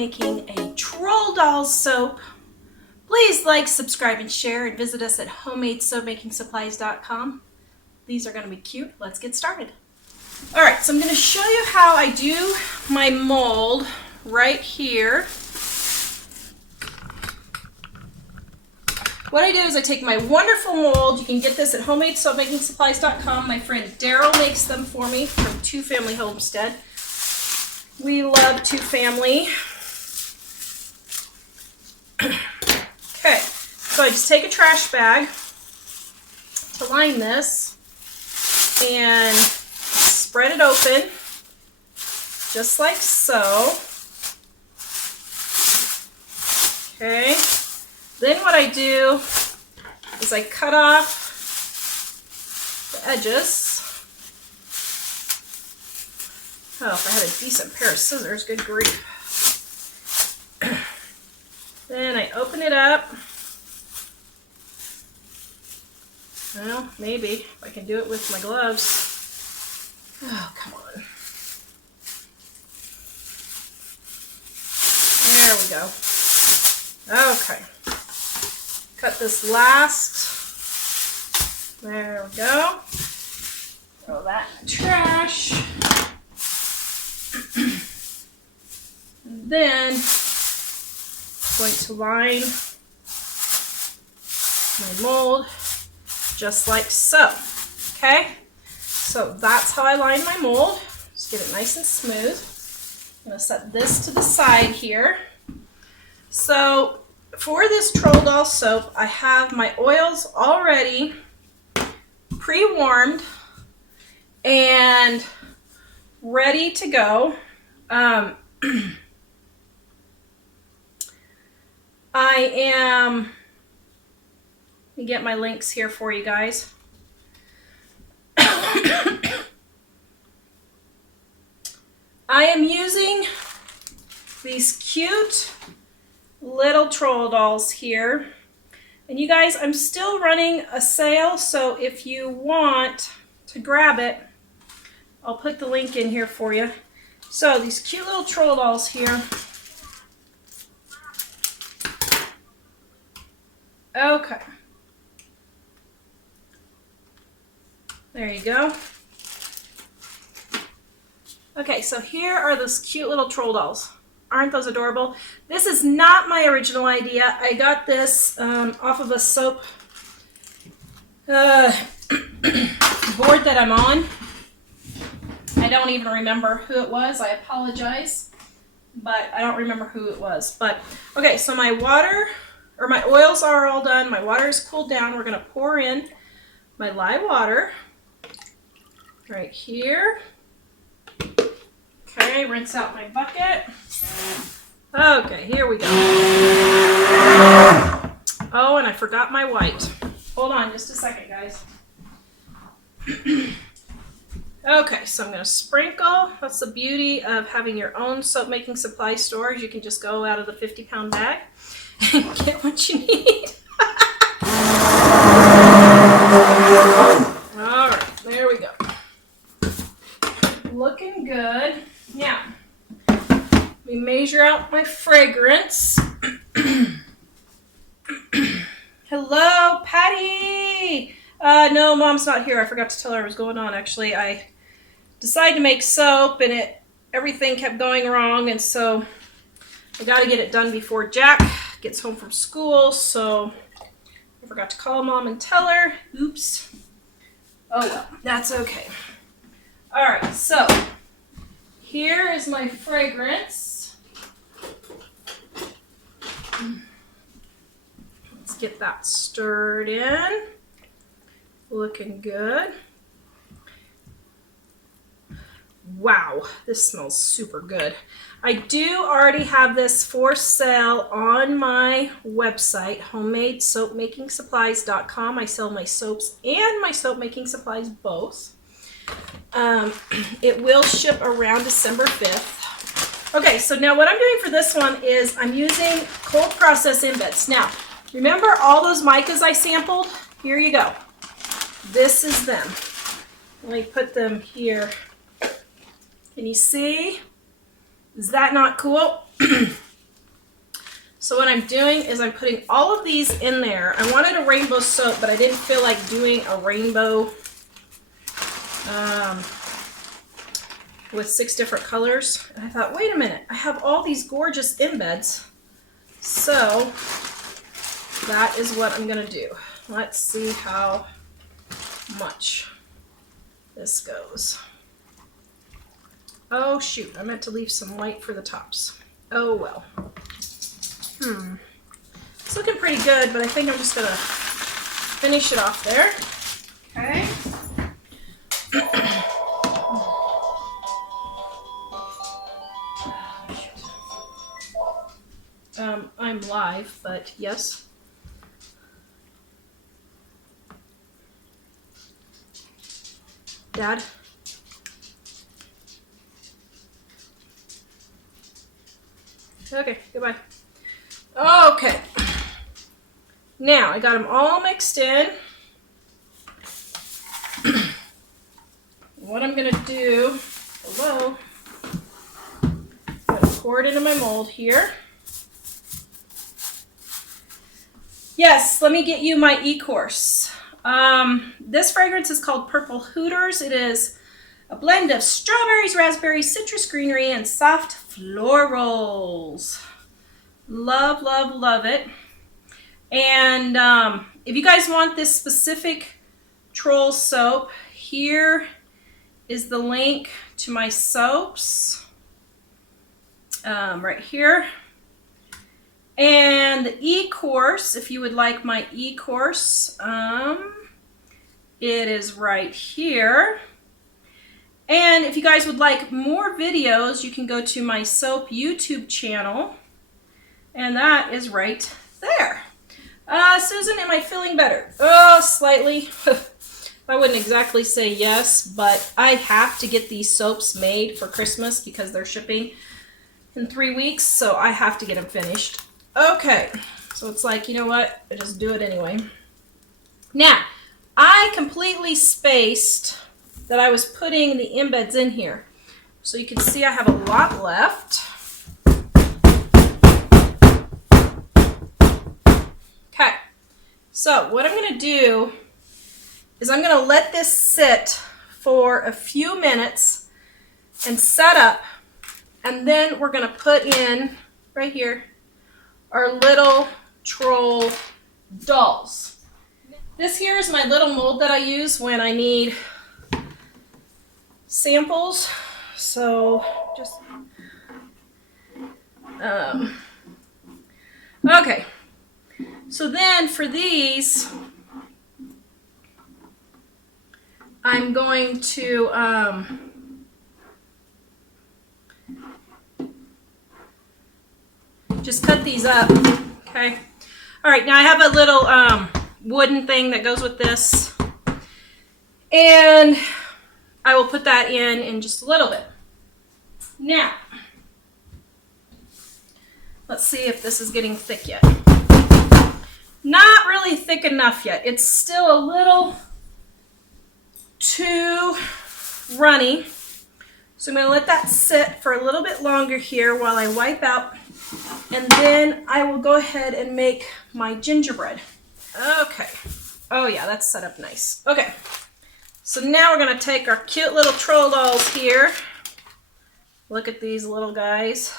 making a troll doll soap. Please like, subscribe, and share, and visit us at homemadesoapmakingsupplies.com. These are going to be cute. Let's get started. All right, so I'm going to show you how I do my mold right here. What I do is I take my wonderful mold. You can get this at homemadesoapmakingsupplies.com. My friend Daryl makes them for me from Two Family Homestead. We love Two Family. Okay, so I just take a trash bag to line this and spread it open just like so. Okay. Then what I do is I cut off the edges. Oh, if I had a decent pair of scissors, good grief. Then I open it up. Well, maybe if I can do it with my gloves. Oh, come on. There we go. Okay. Cut this last. There we go. Throw that in the trash. And then I'm going to line my mold just like so. Okay? So that's how I line my mold. Just get it nice and smooth. I'm going to set this to the side here. So for this troll doll soap, I have my oils already pre-warmed and ready to go. Let me get my links here for you guys. I am using these cute little troll dolls here, and you guys, I'm still running a sale, so if you want to grab it, I'll put the link in here for you. So these cute little troll dolls here. Okay, there you go. Okay, so here are those cute little troll dolls. Aren't those adorable? This is not my original idea. I got this off of a soap board that I'm on. I don't even remember who it was. I apologize, but I don't remember who it was. But okay, so my water or my oils are all done. My water is cooled down. We're gonna pour in my lye water right here. Okay, rinse out my bucket. Okay, here we go. Oh, and I forgot my white. Hold on just a second, guys. Okay, so I'm going to sprinkle. That's the beauty of having your own soap making supply stores. You can just go out of the 50-pound bag and get what you need. All right, there we go. Looking good. Now, let me measure out my fragrance. Hello, Patty. No, Mom's not here. I forgot to tell her what was going on. Actually, I decided to make soap, and everything kept going wrong, and so I got to get it done before Jack gets home from school. So I forgot to call Mom and tell her. Oops. Oh well, that's okay. All right, so here is my fragrance. Let's get that stirred in. Looking good. Wow, this smells super good. I do already have this for sale on my website, homemadesoapmakingsupplies.com. I sell my soaps and my soap making supplies both. It will ship around December 5th. Okay, so now what I'm doing for this one is I'm using cold process embeds. Now, remember all those micas I sampled? Here you go. This is them. Let me put them here. Can you see? Is that not cool? So what I'm doing is I'm putting all of these in there. I wanted a rainbow soap, but I didn't feel like doing a rainbow with 6 different colors. And I thought, wait a minute, I have all these gorgeous embeds. So that is what I'm gonna do. Let's see how much this goes. Oh shoot, I meant to leave some white for the tops. Oh well. It's looking pretty good, but I think I'm just gonna finish it off there. Okay. I'm live, but yes. Dad? Okay, goodbye. Okay. Now, I got them all mixed in. What I'm going to do, I'm going to pour it into my mold here. Yes, let me get you my e-course. This fragrance is called Purple Hooters. It is a blend of strawberries, raspberries, citrus greenery, and soft florals. Love, love, love it. And if you guys want this specific troll soap, here is the link to my soaps right here. And the e-course, if you would like my e-course, it is right here. And if you guys would like more videos, you can go to my soap YouTube channel, and that is right there. Susan, am I feeling better? Oh, slightly. I wouldn't exactly say yes, but I have to get these soaps made for Christmas because they're shipping in 3 weeks, so I have to get them finished. Okay, so it's like, you know what? I just do it anyway. Now, I completely spaced that I was putting the embeds in here. So you can see I have a lot left. Okay, so what I'm going to do is I'm going to let this sit for a few minutes and set up, and then we're going to put in, right here, our little troll dolls. This here is my little mold that I use when I need samples. So just, okay. So then for these, I'm going to, just cut these up, okay? All right, now I have a little wooden thing that goes with this, and I will put that in just a little bit. Now, let's see if this is getting thick yet. Not really thick enough yet. It's still a little too runny. So I'm going to let that sit for a little bit longer here while I wipe out, and then I will go ahead and make my gingerbread. Okay. Oh yeah, that's set up nice. Okay. So now we're going to take our cute little troll dolls here. Look at these little guys.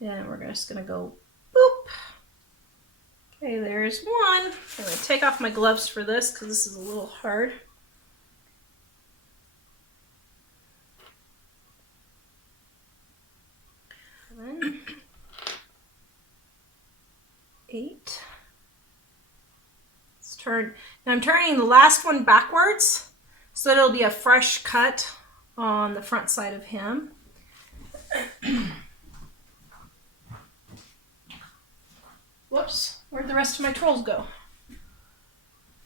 And we're just going to go boop. Okay, there's one. I'm going to take off my gloves for this because this is a little hard. 7, 8. Let's turn. Now I'm turning the last one backwards so that it'll be a fresh cut on the front side of him. Whoops, where'd the rest of my trolls go?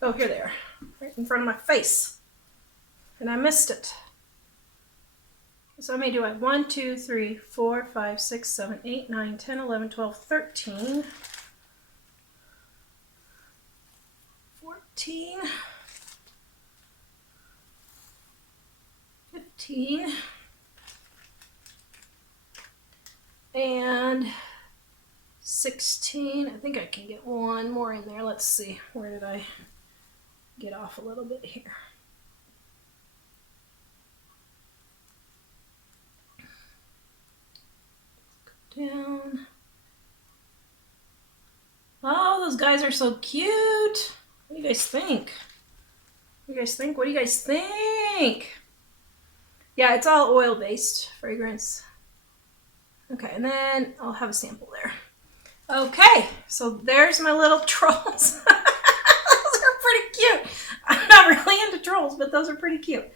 Oh, here they are, right in front of my face. And I missed it. So how many do I have? 1, 2, 3, 4, 5, 6, 7, 8, 9, 10, 11, 12, 13, 14, 15, and 16. I think I can get one more in there. Let's see. Where did I get off a little bit here? Go down. Oh, those guys are so cute. What do you guys think? What do you guys think? What do you guys think? Yeah, it's all oil-based fragrance. Okay, and then I'll have a sample there. Okay, so there's my little trolls. Those are pretty cute. I'm not really into trolls, but those are pretty cute.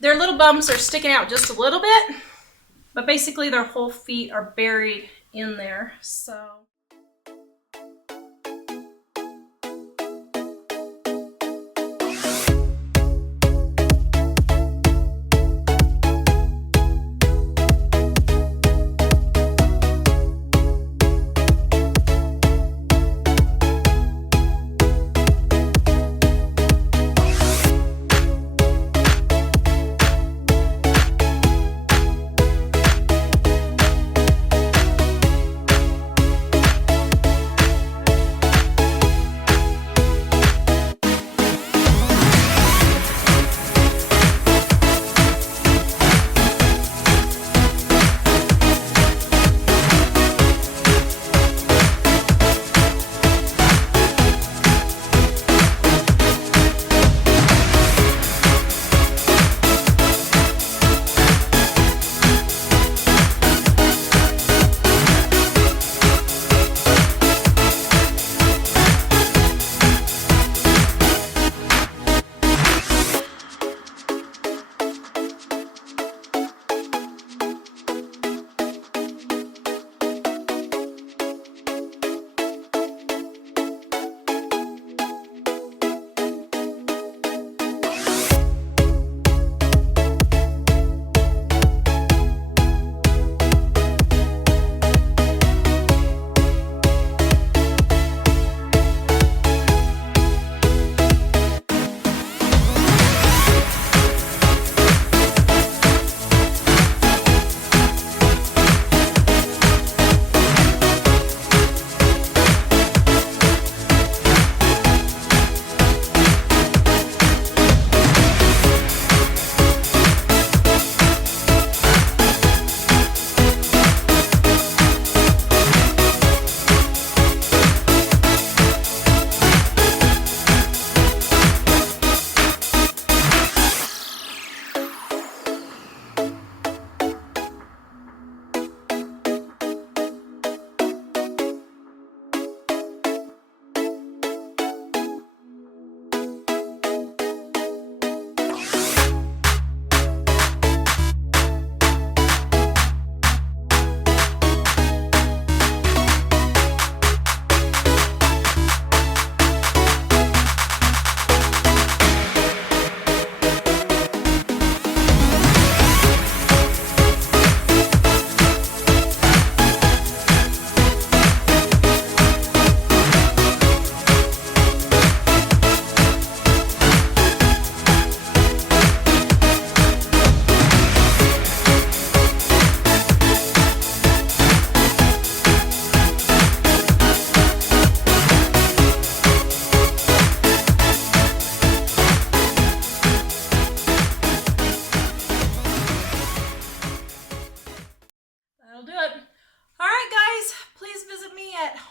Their little bums are sticking out just a little bit, but basically their whole feet are buried in there, so...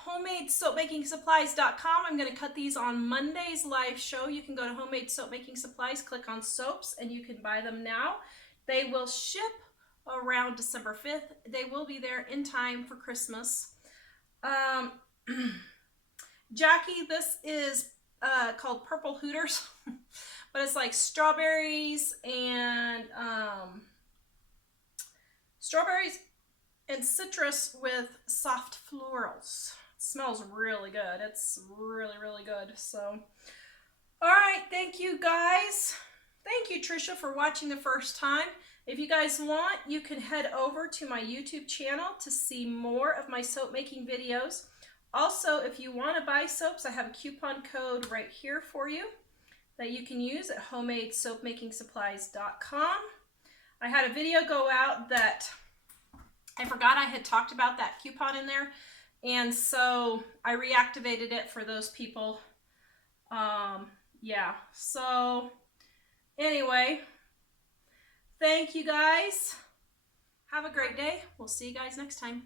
homemadesoapmakingsupplies.com. I'm going to cut these on Monday's live show. You can go to Homemade Soap Making Supplies, click on soaps, and you can buy them now. They will ship around December 5th. They will be there in time for Christmas. Jackie, this is called Purple Hooters, but it's like strawberries and citrus with soft florals. It smells really good. It's really, really good. So, all right. Thank you, guys. Thank you, Trisha, for watching the first time. If you guys want, you can head over to my YouTube channel to see more of my soap making videos. Also, if you want to buy soaps, I have a coupon code right here for you that you can use at homemadesoapmakingsupplies.com. I had a video go out that I forgot I had talked about that coupon in there, and so I reactivated it for those people. Yeah, so anyway, thank you guys. Have a great day. We'll see you guys next time.